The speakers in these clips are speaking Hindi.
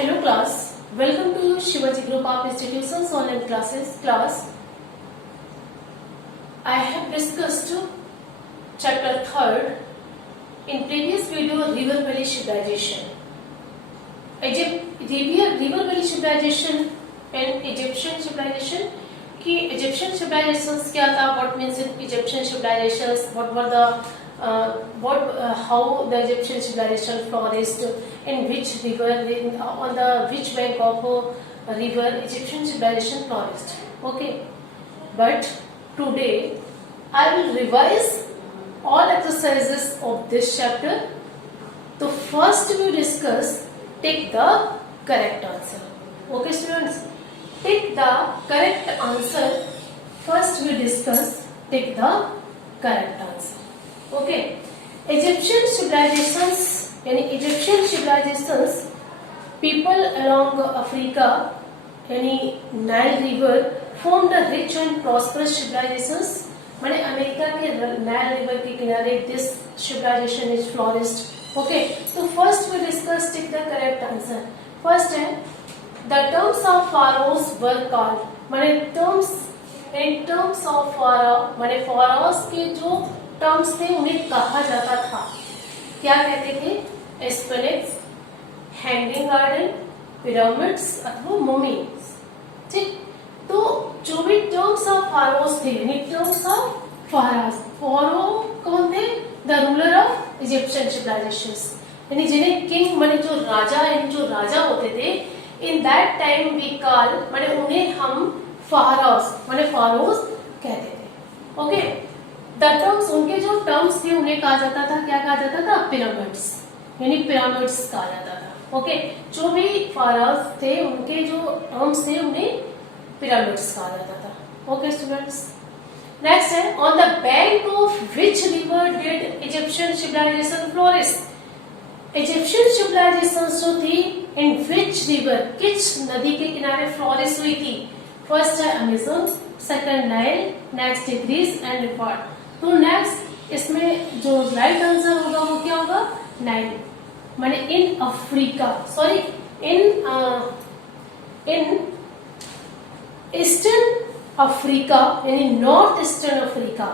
Hello class, welcome to Shivaji Group of Institutions online classes. Class, I have discussed chapter 3rd in previous video River Valley Civilization. River Valley Civilization and Egyptian Civilization. कि Egyptian civilizations क्या था? What means in Egyptian civilizations? What were the how the Egyptian civilization flourished, in which river, on the which bank of a river Egyptian civilization flourished. Okay, but today I will revise all exercises of this chapter. So first we discuss take the correct answer. Okay students, take the correct answer. First we discuss take the correct answer. Okay, Egyptian civilizations, यानी Egyptian civilizations, people along Africa, यानी Nile River, formed a rich and prosperous civilizations. माने अमेरिका के Nile River के किनारे this civilization is flourished. Okay, so first we discuss take the correct answer. First है the terms of pharaohs were called. माने terms in terms of pharaoh, माने pharaohs के जो टर्म्स थे उन्हें कहा जाता था, क्या कहते थे? स्फिंक्स, हैंगिंग गार्डन, पिरामिड्स अथवा ममीज. ठीक, तो जो भी टर्म्स ऑफ फारोस थे, यानी टर्म्स ऑफ फारो कौन थे? The ruler of Egyptian civilisations, यानी जिन्हें किंग माने जो राजा होते थे, in that time we call माने उन्हें हम फारोस माने फारोस कहते थे. ओके, द टर्म्स, उनके जो टर्म्स थे उन्हें कहा जाता था, क्या कहा जाता था? पिरामिड्स, यानी पिरामिड्स कहा जाता था. ओके, जो भी फारास थे उनके जो टर्म्स थे उन्हें पिरामिड्स कहा जाता था. ओके स्टूडेंट्स, नेक्स्ट है on the bank of which river did Egyptian civilisation flourish. Egyptian civilisation जो थी इन विच रिवर, किस नदी के किनारे फ्लोरिश हुई थी? फर्स्ट है Amazon, second Nile, next tigris and Euphrates. तो नेक्स्ट इसमें जो राइट आंसर होगा वो क्या होगा? नाइल. माने in Africa, sorry in eastern Africa, यानी north eastern Africa,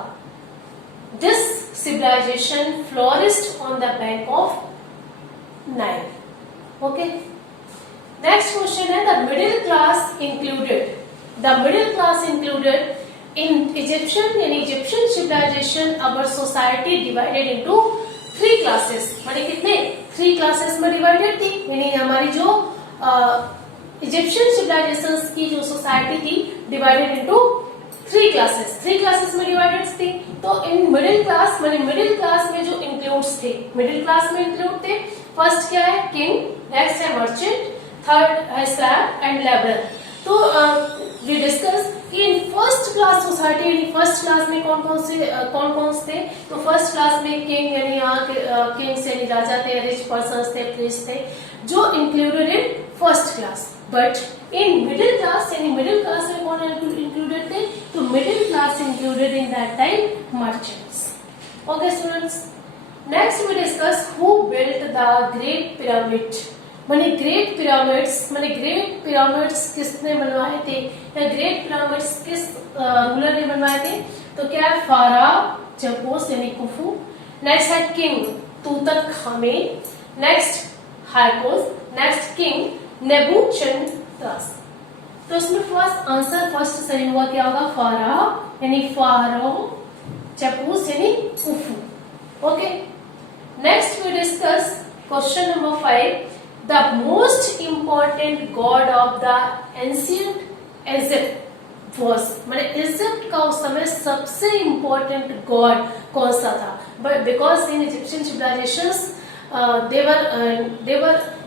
this civilisation flourished on the bank of Nile. Okay, next question है the middle class included. The middle class included in Egyptian यानी Egyptian civilization our society divided into 3 classes. माने कितने? 3 classes में divided थी, यानी हमारी जो Egyptian civilizations की जो society थी divided into 3 classes. 3 classes में divided थी. तो in middle class माने middle class में जो includes थे, middle class में include थे. First क्या है? King, next है merchant, third है slave and laborer. तो we discuss कि इन फर्स्ट क्लास सोसाइटी, यानी फर्स्ट क्लास में कौन कौन से थे? तो फर्स्ट क्लास में किंग, यानी यहाँ किंग्स यानी राजा थे, रिच पर्सन्स थे, प्रीस्ट थे, जो included in first class. But in middle class, यानी मिडिल क्लास में कौन इंक्लूडेड थे? तो middle class included in that time merchants. Okay students, next we discuss who built the great pyramid. माने ग्रेट पिरामिड्स किसने बनवाए थे, या ग्रेट पिरामिड्स किस रूलर ने बनवाए थे? तो क्या है? फाराओ चेपोस यानी कुफू. नेक्स्ट है king Tutankhamun, next Hyksos, next king Nebuchadnezzar. तो इसमें फर्स्ट आंसर फर्स्ट सही हुआ, क्या होगा? फाराओ यानी फाराओ, चेपोस यानी Khufu. Okay, next we discuss question number 5. The most important god of the ancient Egypt was, माने इजिप्ट का उस समय सबसे important god कौन सा था? But because in Egyptian civilizations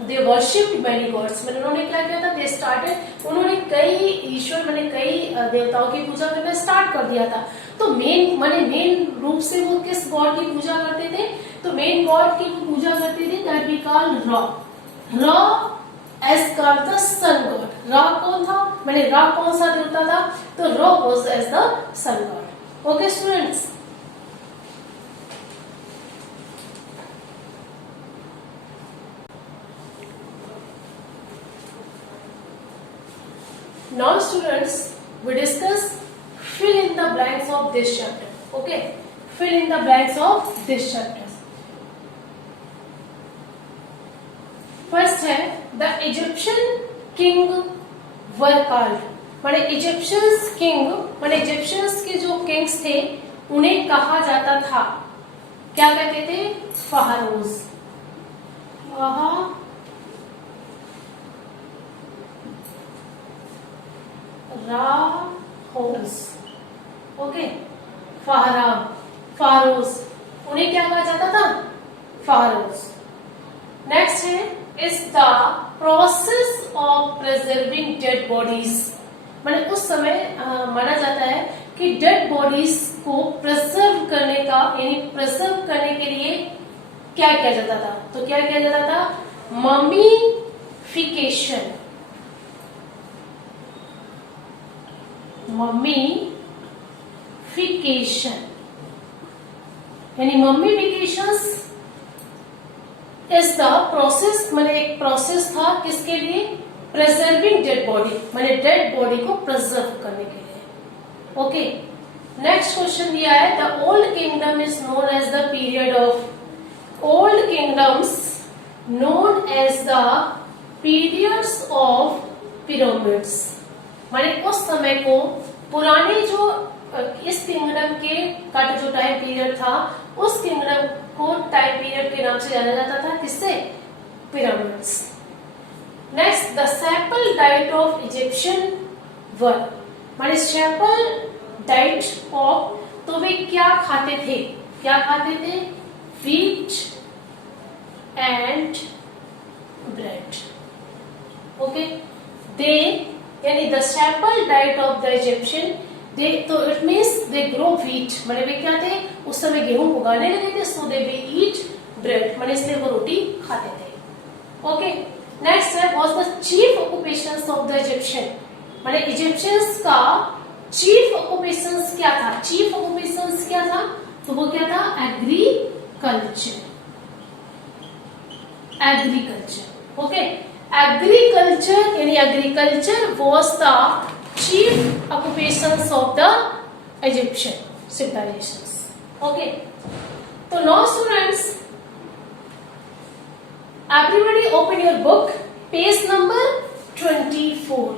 they worshipped many gods. मैंने उन्होंने क्या किया था? They started, उन्होंने कई ईश्वर माने कई देवताओं की पूजा करना स्टार्ट कर दिया था. तो मेन रूप से वो किस गॉड की पूजा करते थे? तो मेन गॉड की वो पूजा करते थे that we call Ra. Ra as called the sun god. Ra कौन था? मैंने Ra कौन सा देवता था? तो Ra was as the sun god. Okay students. Now students, we discuss fill in the blanks of this chapter. Okay, fill in the blanks of this chapter. First है the Egyptian king were called, माने इजिप्शियंस किंग माने इजिप्शियंस के जो किंग्स थे उन्हें कहा जाता था, क्या कहते थे? फारोज। ओके, फारोज, उन्हें क्या कहा जाता था? फारोज। नेक्स्ट है is the process of preserving dead bodies, माने उस समय माना जाता है कि डेड बॉडीज को प्रिजर्व करने का, यानी प्रिजर्व करने के लिए क्या किया जाता था? तो क्या किया जाता था? ममीफिकेशन। यानी मम्मीफिकेशंस इज द प्रोसेस, माने एक प्रोसेस था किसके लिए? प्रिजर्विंग डेड बॉडी, माने डेड बॉडी को प्रिजर्व करने के लिए। ओके, नेक्स्ट क्वेश्चन दिया है the old kingdom is known as the period of, old kingdoms known as the periods of pyramids, माने उस समय को पुराने जो इस किंगडम के का जो टाइम पीरियड था उस किंगडम को टाइम पीरियड के नाम से जाना जाता था, किससे? Pyramids. Next the staple diet of Egyptian were, माने सैपल डाइट ऑफ, तो वे क्या खाते थे? क्या खाते थे? Wheat and bread. Okay, they यानी the staple diet of the Egyptian, they तो it means they grow wheat, माने वे क्या थे? उस समय गेहूं उगाने लगे थे, सो दे वे ईट ब्रेड, माने इसलिए वो रोटी खाते थे। ओके, नेक्स्ट है what was the chief occupations of the Egyptian, माने इजिप्शियंस का चीफ ऑक्यूपेशंस क्या था? चीफ ऑक्यूपेशंस क्या था? तो वो क्या था? एग्रीकल्चर। ओके, एग्रीकल्चर यानी agriculture was the chief occupations of the Egyptian civilizations. Okay, so now students, everybody open your book, page number 24.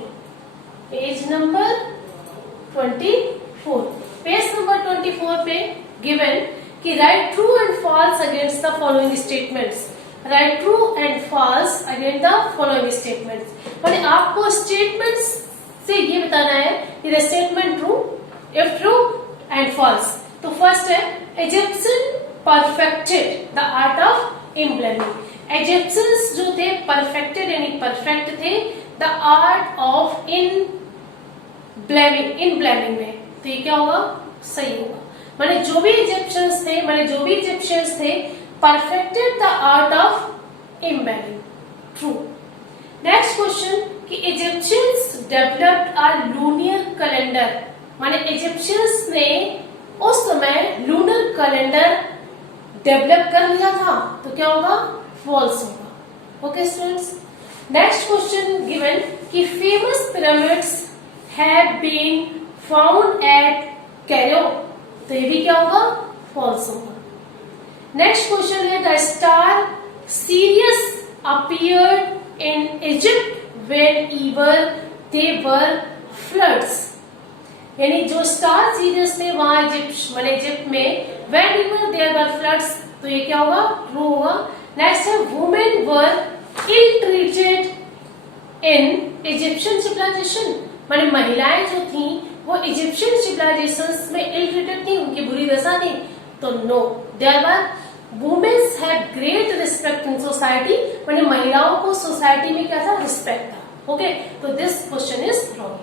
Page number 24. Page number 24 पे given कि write true and false against the following statements. Write true and false against the following statements. माने आपको statements से ये बताना है कि statement true, if true and false. तो फर्स्ट है Egyptian perfected the art of embalming, Egyptians जो थे परफेक्टेड यानी परफेक्ट थे the art of embalming में, तो ये क्या होगा? सही होगा, माने जो भी इजिप्शियंस थे perfected the art of embalming, true. Next question कि Egyptians developed a lunar calendar, माने इजिप्शियंस ने उस समय लूनर कैलेंडर डेवलप कर लिया था, तो क्या होगा? फॉल्स होगा। Okay students, next question given कि famous pyramids have been found at Cairo, तो ये भी क्या होगा? फॉल्स होगा। नेक्स्ट क्वेश्चन है the star Sirius appeared in Egypt whenever there were floods, यानी जो स्टार सीरियस थे वहां इजिप्ट में whenever there were floods, तो ये क्या होगा? ट्रू होगा। नेक्स्ट है women were ill treated in Egyptian civilization, माने महिलाएं जो थी वो इजिप्शियन सिविलाइजेशंस में इल ट्रीटेड थी, उनकी बुरी दशा थी, तो no, there were women's have great respect in society, माने महिलाओं को सोसाइटी में क्या था? रिस्पेक्ट था। ओके, तो दिस क्वेश्चन इज रॉन्ग।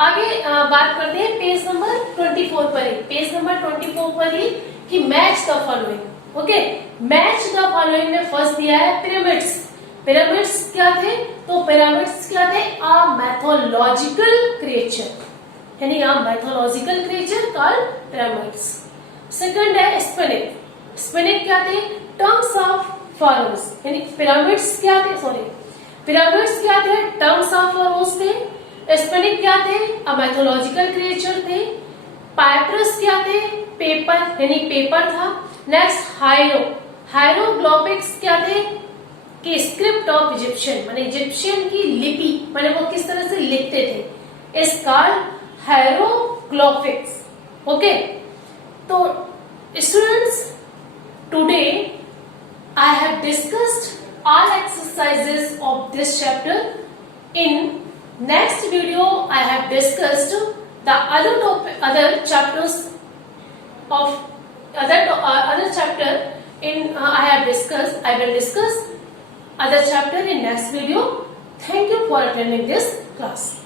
आगे बात करते हैं पेज नंबर 24 पर ही, पेज नंबर 24 पर ही कि match the following. Okay, match the following में फर्स्ट दिया है पिरामिड्स। पिरामिड्स क्या थे? तो पिरामिड्स क्या थे? अ मैथोलॉजिकल क्रिएचर, यानी a mythological creature called pyramids. Second है स्फिनिक। स्फिनिक क्या थे? टर्म्स ऑफ फॉरोज, यानी पिरामिड्स क्या थे? पिरामिड्स क्या थे? टर्म्स ऑफ फॉरोज थे। स्फेनिक क्या थे? अ मैथोलॉजिकल क्रिएचर थे। पाइपरस क्या थे? पेपर यानी पेपर था। नेक्स्ट हायरोग्लिफिक्स क्या थे? कि स्क्रिप्ट ऑफ इजिप्शियन माने इजिप्शियन की लिपि माने वो किस तरह से लिखते थे, इज कॉल्ड हायरोग्लिफिक्स। ओके, तो students today I have discussed all exercises of this chapter. In next video I have discussed the other chapters of other chapter in I will discuss other chapter in next video. Thank you for attending this class.